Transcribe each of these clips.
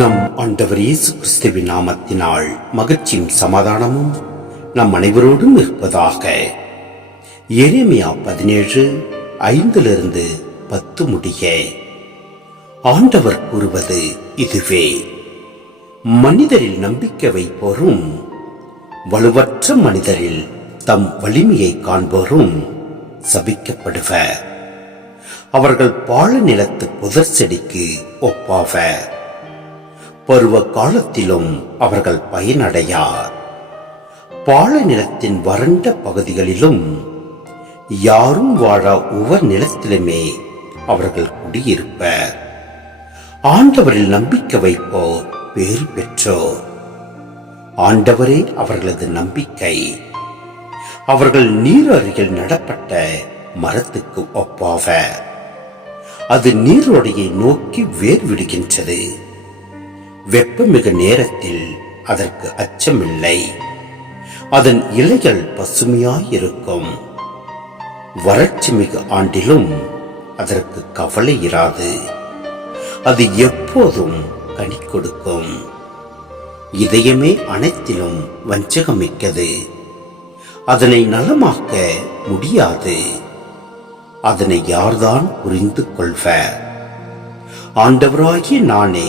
நம் ஆண்டவர் இயேசு கிறிஸ்துவின் நாமத்தினால் மகிழ்ச்சியும் சமாதானமும் நம் அனைவரோடும் இருப்பதாக. எரேமியா 17:5-10 முடிய ஆண்டவர் கூறுவது இதுவே: மனிதரில் நம்பிக்கை வைப்போரும் வலுவற்ற மனிதரில் தம் வலிமையை காண்போரும் சபிக்கப்படுவர். அவர்கள் பாழ நிலத்து புதர் செடிக்கு ஒப்பாவர். பருவ காலத்திலும் அவர்கள் பயனடையார். பாழ நிலத்தின் வறண்ட பகுதிகளிலும் யாரும் வாழா உவர் நிலத்திலுமே அவர்கள் குடியிருப்பர். ஆண்டவரில் நம்பிக்கை வைப்போர் பேறு பெற்றோர். ஆண்டவரே அவர்களது நம்பிக்கை. அவர்கள் நீர் அருகில் நடப்பட்ட மரத்துக்கு ஒப்பாவர். அது நீரோடையை நோக்கி வேர் விடுகின்றது. வெப்பமிகு நேரத்தில் அதற்கு அச்சமில்லை. அதன் இலைகள் பசுமையாயிருக்கும். வறட்சி மிகு ஆண்டிலும் அதற்கு கவலை இராது. அது எப்போதும் கனி கொடுக்கும். இதயமே அனைத்திலும் வஞ்சகமிக்கது. அதனை நலமாக்க முடியாது. அதனை யார்தான் புரிந்து கொள்வர்? ஆண்டவராகிய நானே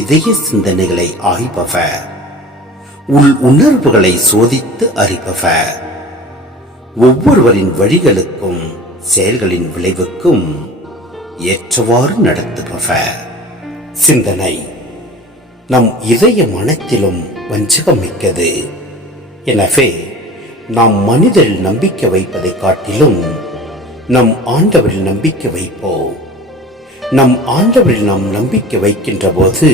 இதய சிந்தனைகளை ஆய்பவர், உள் உணர்வுகளை சோதித்து அறிபவர். ஒவ்வொருவரின் வழிகளுக்கும் செயல்களின் விளைவுக்கும் ஏற்றவாறு நடத்துபவர். சிந்தனை: நம் இதய மனத்திலும் வஞ்சகமிக்கது. எனவே நாம் மனிதரில் நம்பிக்கை வைப்பதை காட்டிலும் நம் ஆண்டவரில் நம்பிக்கை வைப்போம். நம் ஆண்டவரில் நாம் நம்பிக்கை வைக்கின்ற போது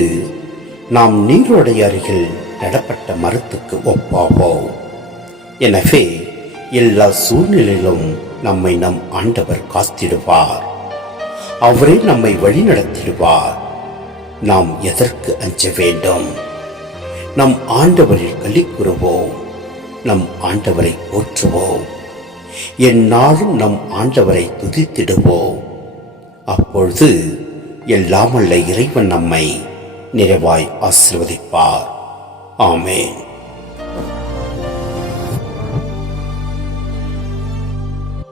நாம் நீரோடை அருகில் நடப்பட்ட மரத்துக்கு ஒப்பாவோம். எனவே எல்லா சூழ்நிலையிலும் நம்மை நம் ஆண்டவர் காத்திடுவார். அவரே நம்மை வழி நடத்திடுவார். நாம் எதற்கு அஞ்ச வேண்டும்? நம் ஆண்டவரில் களி கூறுவோம். நம் ஆண்டவரை போற்றுவோம். எந்நாளும் நம் ஆண்டவரை துதித்திடுவோம். அப்பொழுது எல்லாமல்ல இறைவன் நம்மை நிறைவாய் ஆசீர்வதிப்பார். ஆமென்.